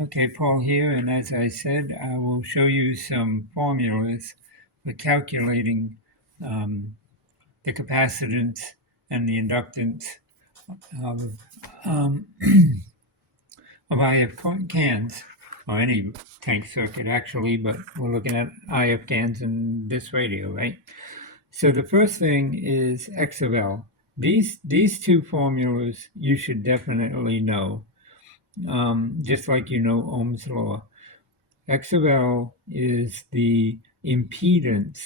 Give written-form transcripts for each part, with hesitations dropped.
Okay, Paul here, and as I said, I will show you some formulas for calculating the capacitance and the inductance of, um, of IF cans, or any tank circuit actually, but we're looking at IF cans in this radio, right? So the first thing is X of L. These two formulas you should definitely know, just like you know Ohm's law. X of L is the impedance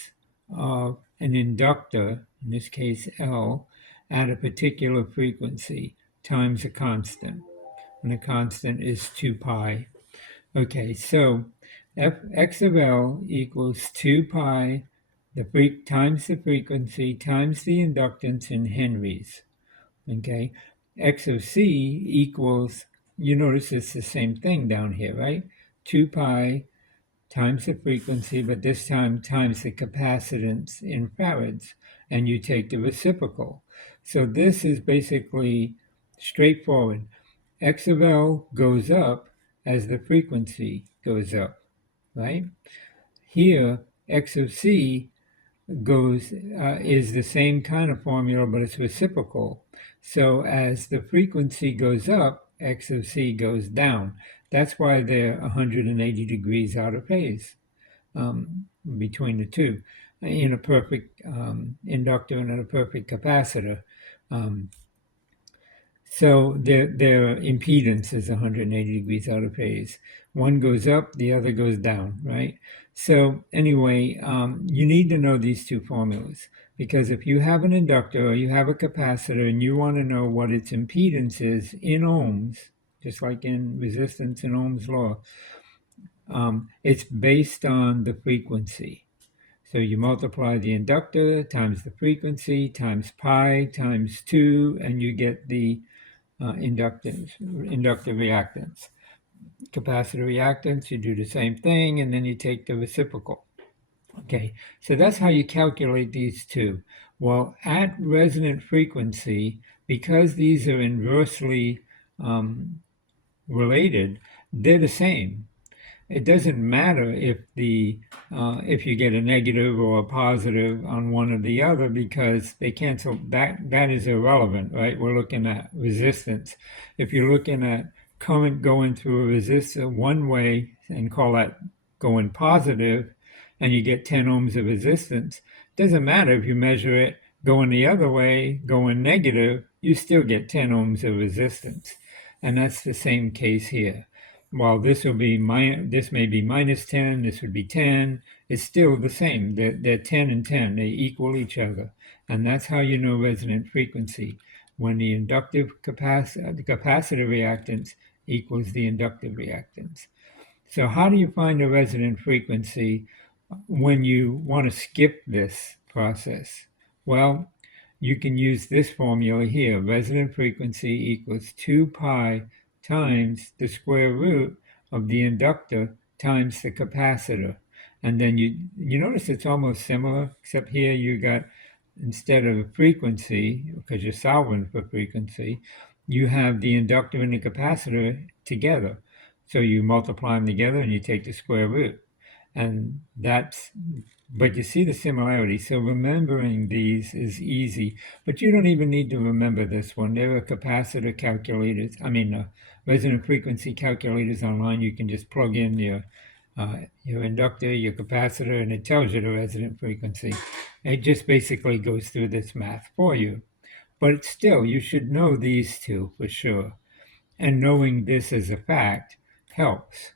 of an inductor, in this case L, at a particular frequency times a constant. And the constant is 2 pi. Okay, so X of L equals 2 pi times the frequency times the inductance in henries. Okay, X of C equals, you notice it's the same thing down here, right? 2 pi times the frequency, but this time times the capacitance in farads, and you take the reciprocal. So this is basically straightforward. X of L goes up as the frequency goes up, right? Here, X of C is the same kind of formula, but it's reciprocal. So as the frequency goes up, X of C goes down. That's why they're 180 degrees out of phase between the two in a perfect inductor and a perfect capacitor. So their impedance is 180 degrees out of phase. One goes up, the other goes down, right? So anyway, you need to know these two formulas, because if you have an inductor or you have a capacitor and you want to know what its impedance is in ohms, just like in resistance in Ohm's law, it's based on the frequency. So you multiply the inductor times the frequency times pi times 2, and you get the inductive reactance. Capacitor reactance, you do the same thing, and then you take the reciprocal. Okay, so that's how you calculate these two. Well, at resonant frequency, because these are inversely related, they're the same. It doesn't matter if you get a negative or a positive on one or the other, because they cancel. That is irrelevant, right? We're looking at resistance. If you're looking at current going through a resistor one way and call that going positive, and you get 10 ohms of resistance, doesn't matter if you measure it going the other way, going negative, you still get 10 ohms of resistance. And that's the same case here. While this may be minus 10, this would be 10, it's still the same. They're 10 and 10, they equal each other. And that's how you know resonant frequency, when the the capacitive reactance equals the inductive reactance. So how do you find a resonant frequency when you want to skip this process? Well, you can use this formula here. Resonant frequency equals 2 pi times the square root of the inductor times the capacitor. And then you notice it's almost similar, except here you got, instead of frequency, because you're solving for frequency, you have the inductor and the capacitor together. So you multiply them together and you take the square root. And but you see the similarity. So remembering these is easy, but you don't even need to remember this one. There are capacitor calculators, resonant frequency calculators online. You can just plug in your inductor, your capacitor, and it tells you the resonant frequency. It just basically goes through this math for you. But still, you should know these two for sure. And knowing this as a fact helps,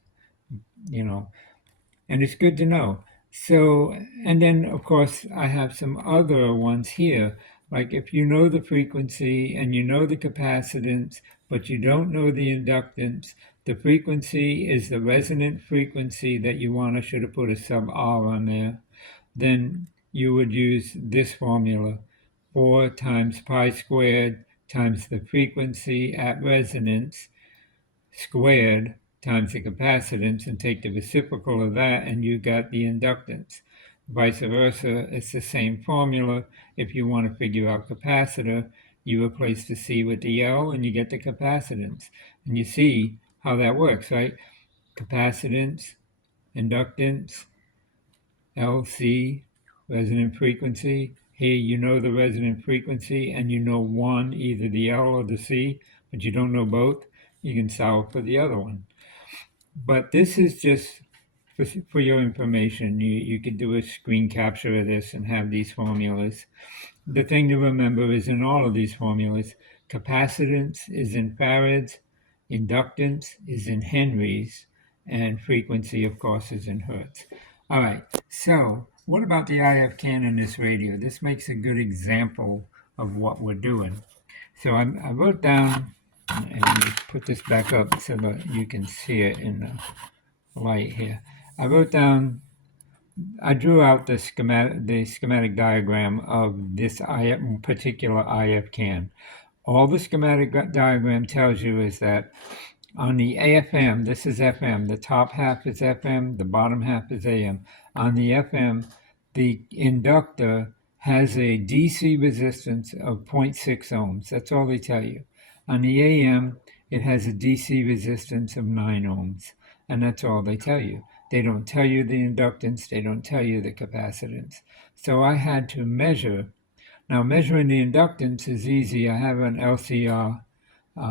and it's good to know. So, and then of course I have some other ones here, like if you know the frequency and you know the capacitance, but you don't know the inductance, the frequency is the resonant frequency that you want. I should have put a sub R on there. Then you would use this formula, 4 times pi squared times the frequency at resonance squared times the capacitance, and take the reciprocal of that, and you got the inductance. Vice versa, it's the same formula. If you want to figure out capacitor, you replace the C with the L and you get the capacitance. And you see how that works, right? capacitance, inductance, LC, resonant frequency. Here you know the resonant frequency and you know one, either the L or the C, but you don't know both. You can solve for the other one. But this is just for your information. You could do a screen capture of this and have these formulas. The thing to remember is in all of these formulas, capacitance is in farads, inductance is in henries, and frequency, of course, is in hertz. All right, so what about the IF can in this radio? This makes a good example of what we're doing. So I wrote down, and let me put this back up so that you can see it in the light here. I drew out the schematic diagram of this particular IF can. All the schematic diagram tells you is that on the AFM, this is FM, the top half is FM, the bottom half is AM. On the FM, the inductor has a DC resistance of 0.6 ohms. That's all they tell you. On the AM, it has a DC resistance of 9 ohms, and that's all they tell you. They don't tell you the inductance, they don't tell you the capacitance. So I had to measure. Now, measuring the inductance is easy. I have an LCR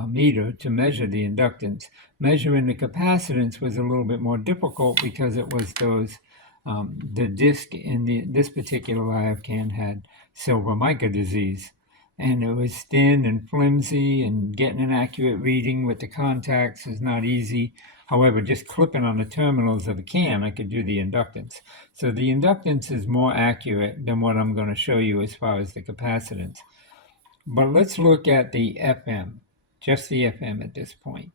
meter to measure the inductance. Measuring the capacitance was a little bit more difficult because it was the disc in this particular IF can had silver mica disease. And it was thin and flimsy, and getting an accurate reading with the contacts is not easy. However, just clipping on the terminals of the can, I could do the inductance. So the inductance is more accurate than what I'm going to show you as far as the capacitance. But let's look at the FM, just the FM at this point.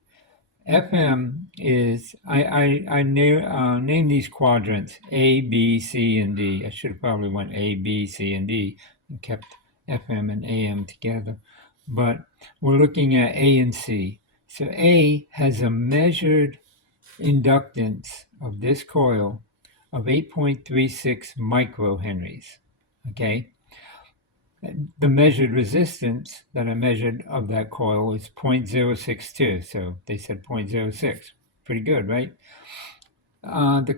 FM is, I named these quadrants A, B, C, and D. I should have probably went A, B, C, and D and kept FM and AM together. But we're looking at A and C. So A has a measured inductance of this coil of 8.36 microhenries, okay? The measured resistance that I measured of that coil is 0.062, so they said 0.06. Pretty good, right? The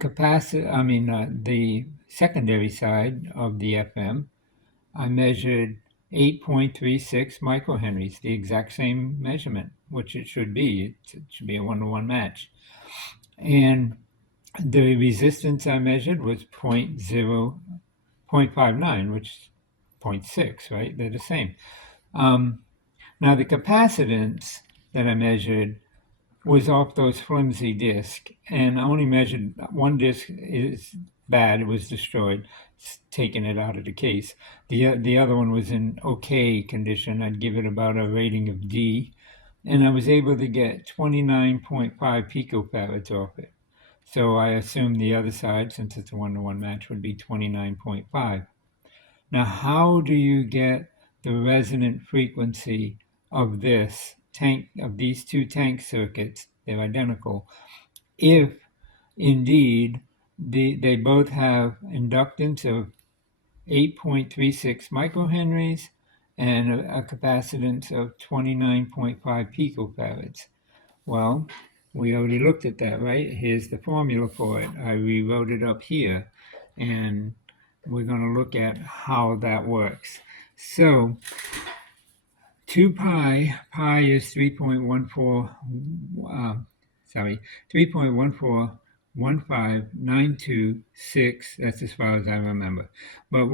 secondary side of the FM, I measured 8.36 microhenries, the exact same measurement, which it should be. It should be a one-to-one match. And the resistance I measured was 0.59, which is 0.6, right? They're the same. Now the capacitance that I measured was off those flimsy discs, and I only measured one disc is bad, it was destroyed, taking it out of the case. The other one was in okay condition. I'd give it about a rating of D, and I was able to get 29.5 picofarads off it. So I assumed the other side, since it's a one-to-one match, would be 29.5. Now, how do you get the resonant frequency of these two tank circuits? They're identical. If indeed they both have inductance of 8.36 microhenries and a capacitance of 29.5 picofarads. Well, we already looked at that, right? Here's the formula for it. I rewrote it up here, and we're going to look at how that works. So 2 pi is 3.1415926. That's as far as I remember. But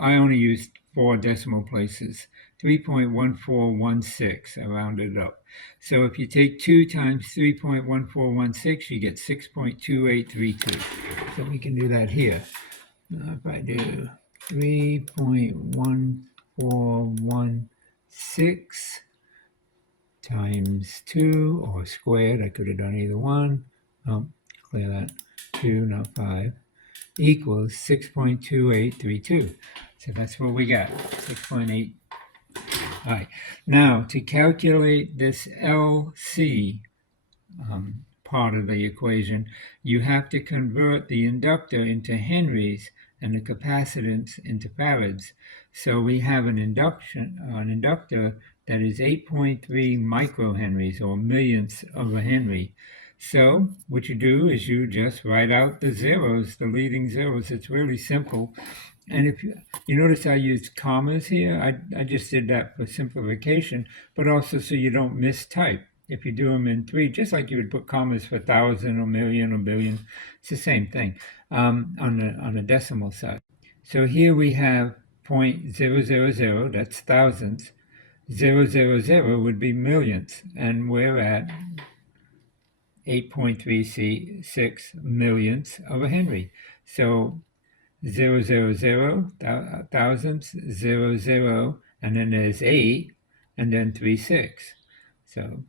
I only used 4 decimal places. 3.1416, I rounded it up. So if you take 2 times 3.1416, you get 6.2832. So we can do that here. If I do 3.1416 times 2, or squared, I could have done either one. Oh, clear that. 2, not 5, equals 6.2832. So that's what we got, 6.8. All right, now to calculate this LC part of the equation, you have to convert the inductor into henries and the capacitance into farads. So we have an inductor that is 8.3 microhenries, or millionths of a henry. So what you do is you just write out the zeros, the leading zeros. It's really simple. And if you notice I used commas here, I just did that for simplification, but also so you don't mistype. If you do them in three, just like you would put commas for 1,000 or million or billion, it's the same thing on the decimal side. So here we have 0.000, that's thousands. 000 would be millions, and we're at 8.36 millionths of a Henry. So 000, thousandths, 00, and then there's 8, and then 36. So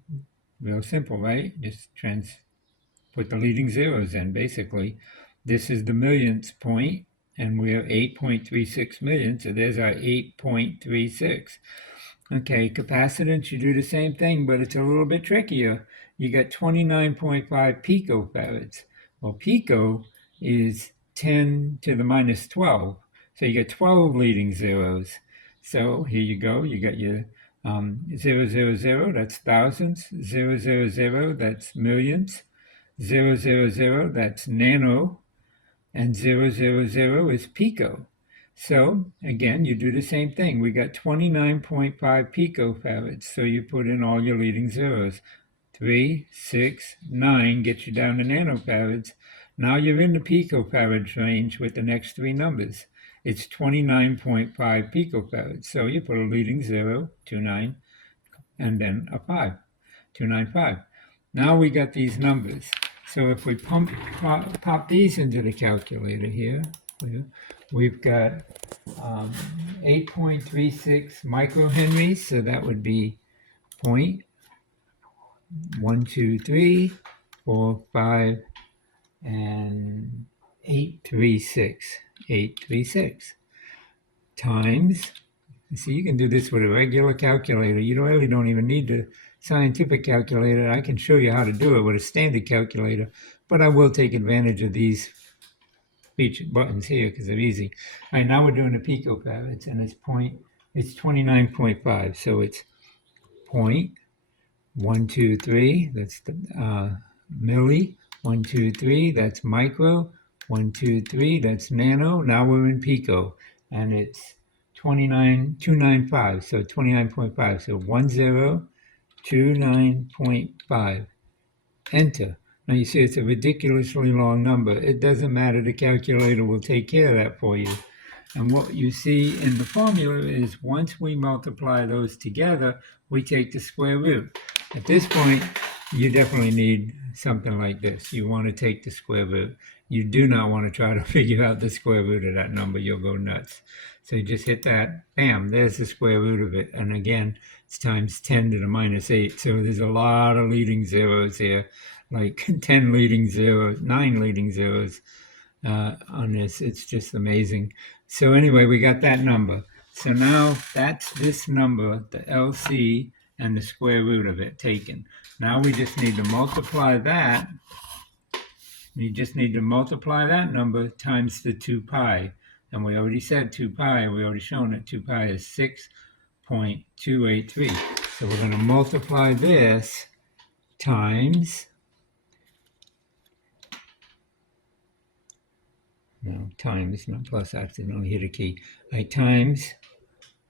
real simple, right? Just put the leading zeros in, basically. This is the millionths point, and we're 8.36 million, so there's our 8.36. Okay, capacitance, you do the same thing, but it's a little bit trickier. You got 29.5 picofarads. Well, pico is 10 to the minus 12. So you get 12 leading zeros. So here you go. You got your 000, that's thousands. 000, that's millions. 000, that's nano. And 000 is pico. So again, you do the same thing. We got 29.5 picofarads. So you put in all your leading zeros. 3, 6, 9 gets you down to nanofarads. Now you're in the picofarads range with the next three numbers. It's 29.5 picofarads. So you put a leading 0, 29, and then a 5, 295. Now we got these numbers. So if we pop these into the calculator here, we've got 8.36 microhenries, so that would be 0.123, 4, 5, and 836 times. See, you can do this with a regular calculator. You really don't even need the scientific calculator. I can show you how to do it with a standard calculator, but I will take advantage of these feature buttons here because they're easy. All right, now we're doing the picofarads, and it's 29.5, so it's 0.123, that's the milli, 123, that's micro, 123, that's nano. Now we're in pico, and it's 295, so 29.5, so 1029.5. Enter. Now you see it's a ridiculously long number. It doesn't matter, the calculator will take care of that for you. And what you see in the formula is once we multiply those together, we take the square root. At this point, you definitely need something like this. You want to take the square root. You do not want to try to figure out the square root of that number. You'll go nuts. So you just hit that, bam, there's the square root of it. And again, it's times 10 to the minus 8. So there's a lot of leading zeros here, like 10 leading zeros, 9 leading zeros on this. It's just amazing. So anyway, we got that number. So now that's this number, the LC, and the square root of it taken. Now we just need to multiply that. We just need to multiply that number times the 2 pi. And we already said 2 pi, we already shown that 2 pi is 6.283. So we're going to multiply this times, no, times, not plus, I accidentally hit a key. Right, times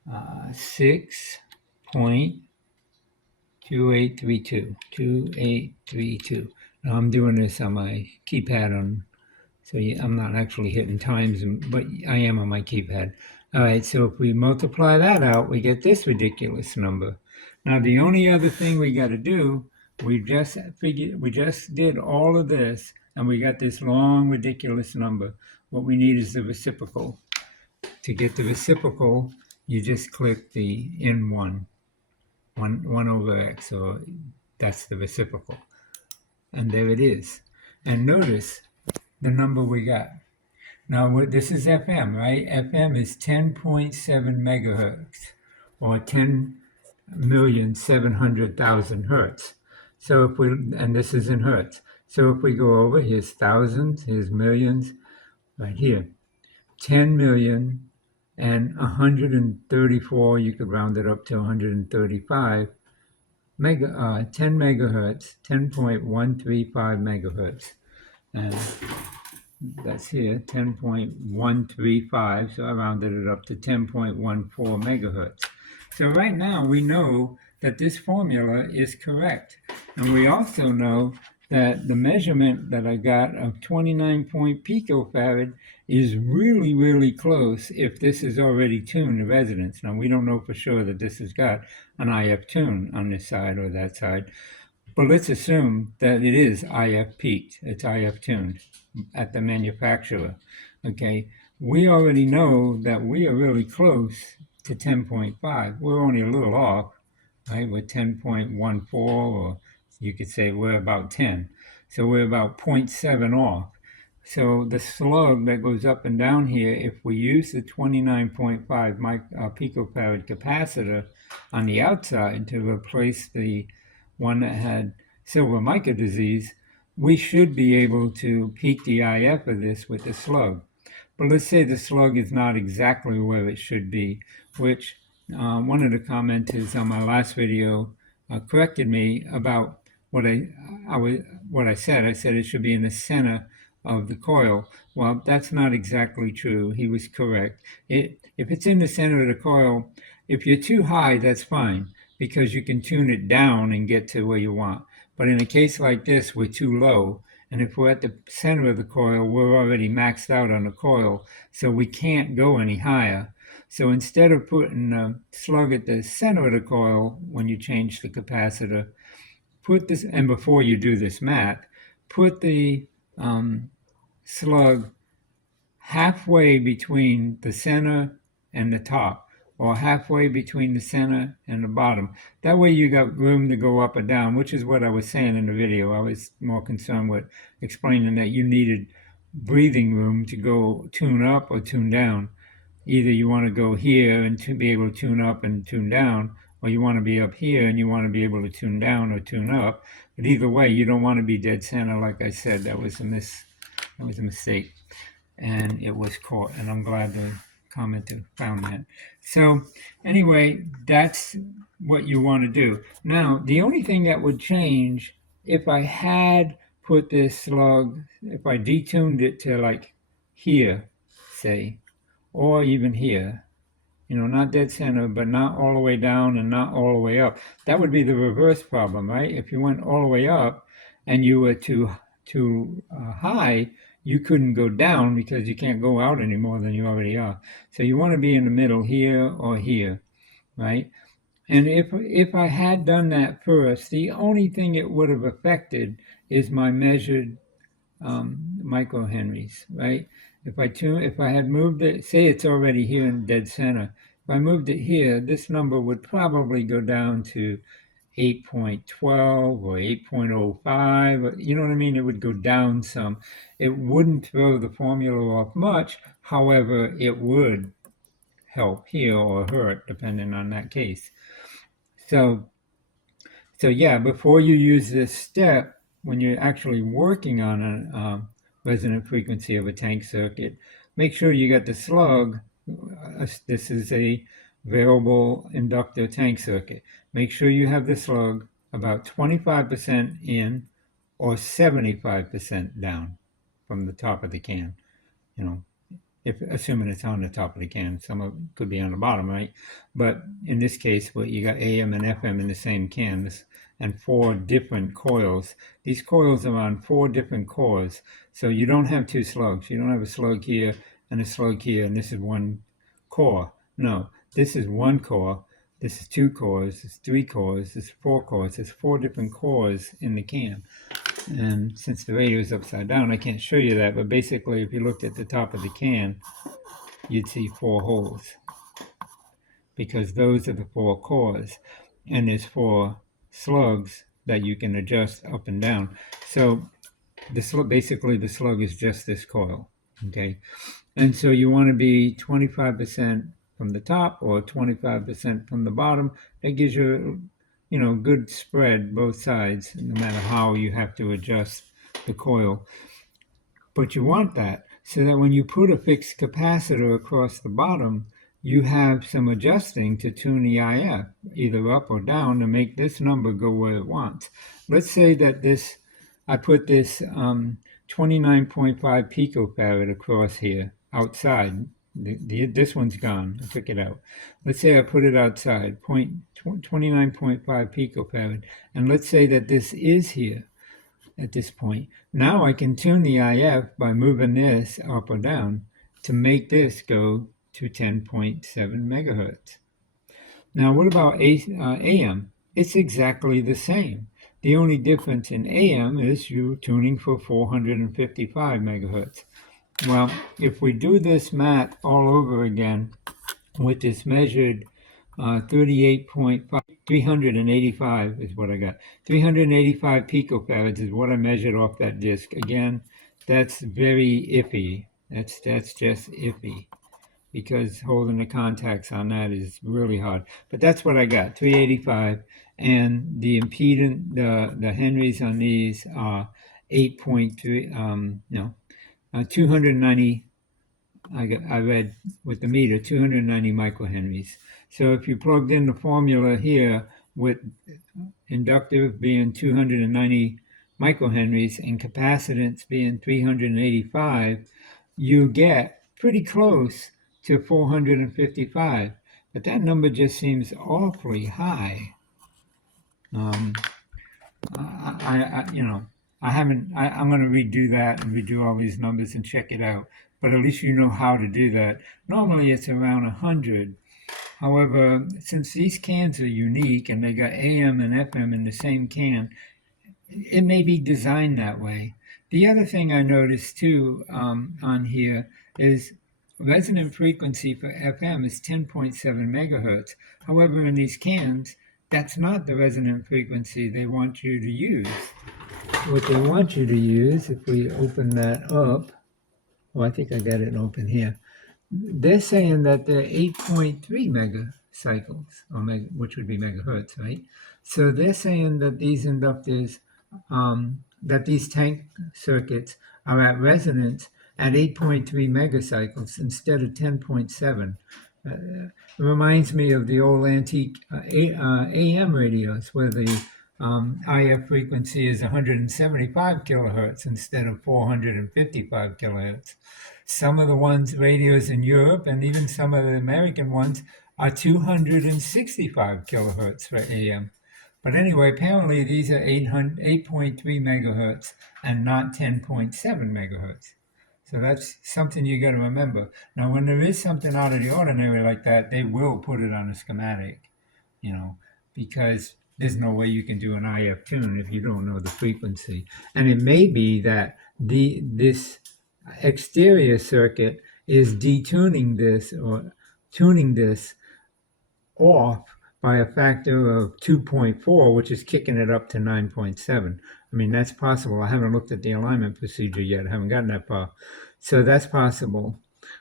6.2832. Now I'm doing this on my keypad so I'm not actually hitting times, but I am on my keypad. All right, so if we multiply that out, we get this ridiculous number. Now the only other thing we got to do, we just did all of this, and we got this long ridiculous number. What we need is the reciprocal. To get the reciprocal, you just click the N1, 1 over x, so that's the reciprocal. And there it is. And notice the number we got. Now, this is FM, right? FM is 10.7 megahertz, or 10,700,000 hertz. So if and this is in hertz. So if we go over, here's thousands, here's millions, right here. 10 million and 134, you could round it up to 135 10 megahertz, 10.135 megahertz. And that's here, 10.135, so I rounded it up to 10.14 megahertz. So right now we know that this formula is correct. And we also know that the measurement that I got of 29 picofarad is really, really close if this is already tuned to resonance. Now we don't know for sure that this has got an IF tune on this side or that side, but let's assume that it is IF peaked, it's IF tuned at the manufacturer. Okay, we already know that we are really close to 10.5. We're only a little off, right? We're 10.14, or you could say we're about 10. So we're about 0.7 off. So the slug that goes up and down here, if we use the 29.5 picofarad capacitor on the outside to replace the one that had silver mica disease, we should be able to peak the IF of this with the slug. But let's say the slug is not exactly where it should be, which one of the commenters on my last video corrected me about what I said. I said it should be in the center of the coil. Well, that's not exactly true. He was correct. If it's in the center of the coil, if you're too high, that's fine, because you can tune it down and get to where you want. But in a case like this, we're too low. And if we're at the center of the coil, we're already maxed out on the coil, so we can't go any higher. So instead of putting a slug at the center of the coil when you change the capacitor, put this, and before you do this math, put the slug halfway between the center and the top, or halfway between the center and the bottom. That way you got room to go up or down, which is what I was saying in the video. I was more concerned with explaining that you needed breathing room to go tune up or tune down. Either you want to go here and to be able to tune up and tune down, or you want to be up here and you want to be able to tune down or tune up. But either way, you don't want to be dead center. Like I said, that was a mistake. And it was caught, and I'm glad the commenter found that. So anyway, that's what you want to do. Now, the only thing that would change if I had put this slug, if I detuned it to like here, say, or even here, not dead center, but not all the way down and not all the way up. That would be the reverse problem, right? If you went all the way up and you were too high, you couldn't go down because you can't go out any more than you already are. So you want to be in the middle here or here, right? And if I had done that first, the only thing it would have affected is my measured microhenries, right? If I had moved it, say it's already here in dead center, if I moved it here, this number would probably go down to 8.12 or 8.05, you know what I mean? It would go down some. It wouldn't throw the formula off much, however, it would help heal or hurt, depending on that case. So yeah, before you use this step, when you're actually working on a resonant frequency of a tank circuit, make sure you got the slug. This is a variable inductor tank circuit. Make sure you have the slug about 25% in or 75% down from the top of the can. If assuming it's on the top of the can, some of it could be on the bottom, right? But in this case, you got AM and FM in the same can, and 4 different coils. These coils are on 4 different cores, so you don't have 2 slugs. You don't have a slug here and a slug here, and this is one core. No, this is one core. This is 2 cores. This is 3 cores. This is 4 cores. There's 4 different cores in the can. And since the radio is upside down, I can't show you that, but basically if you looked at the top of the can, you'd see 4 holes, because those are the 4 cores, and there's 4 slugs that you can adjust up and down. So basically the slug is just this coil, okay? And so you want to be 25% from the top or 25% from the bottom. That gives you good spread both sides, no matter how you have to adjust the coil. But you want that so that when you put a fixed capacitor across the bottom, you have some adjusting to tune the IF, either up or down, to make this number go where it wants. Let's say that I put this 29.5 picofarad across here, outside. This one's gone. I took it out. Let's say I put it outside, 29.5 picofarad, and let's say that this is here at this point. Now I can tune the IF by moving this up or down to make this go to 10.7 megahertz. Now what about AM? It's exactly the same. The only difference in AM is you're tuning for 455 megahertz. Well, if we do this math all over again with this measured 385 is what I got. 385 picofarads is what I measured off that disc. Again, that's very iffy. That's just iffy, because holding the contacts on that is really hard. But that's what I got, 385. And the impedance, the henries on these are 8.3, 290. I read with the meter 290 microhenries. So if you plugged in the formula here with inductive being 290 microhenries and capacitance being 385, you get pretty close to 455. But that number just seems awfully high. I'm going to redo that and redo all these numbers and check it out. But at least you know how to do that. Normally it's around 100. However, since these cans are unique and they got AM and FM in the same can, it may be designed that way. The other thing I noticed too on here is resonant frequency for FM is 10.7 megahertz. However, in these cans, that's not the resonant frequency they want you to use. What they want you to use, if we open that up, I think I got it open here. They're saying that they're 8.3 megacycles, which would be megahertz, right? So they're saying that these inductors, that these tank circuits are at resonance at 8.3 megacycles instead of 10.7. It reminds me of the old antique AM radios where the IF frequency is 175 kilohertz instead of 455 kilohertz. Some of the radios in Europe and even some of the American ones are 265 kilohertz for AM. But anyway, apparently these are 8.3 megahertz and not 10.7 megahertz. So that's something you got to remember. Now, when there is something out of the ordinary like that, they will put it on a schematic, because there's no way you can do an IF tune if you don't know the frequency. And it may be that this exterior circuit is detuning this or tuning this off by a factor of 2.4, which is kicking it up to 9.7. I mean, that's possible. I haven't looked at the alignment procedure yet. I haven't gotten that far. So that's possible.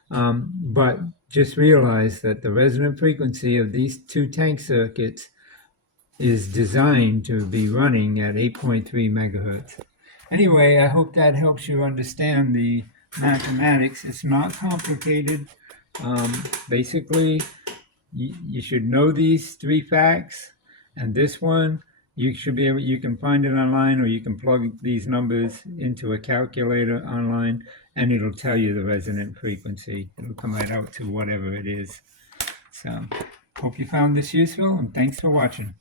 But just realize that the resonant frequency of these two tank circuits is designed to be running at 8.3 megahertz. Anyway, I hope that helps you understand the mathematics. It's not complicated. Basically, you should know these three facts, and this one you can find it online, or you can plug these numbers into a calculator online and it'll tell you the resonant frequency. It'll come right out to whatever it is. So hope you found this useful, and thanks for watching.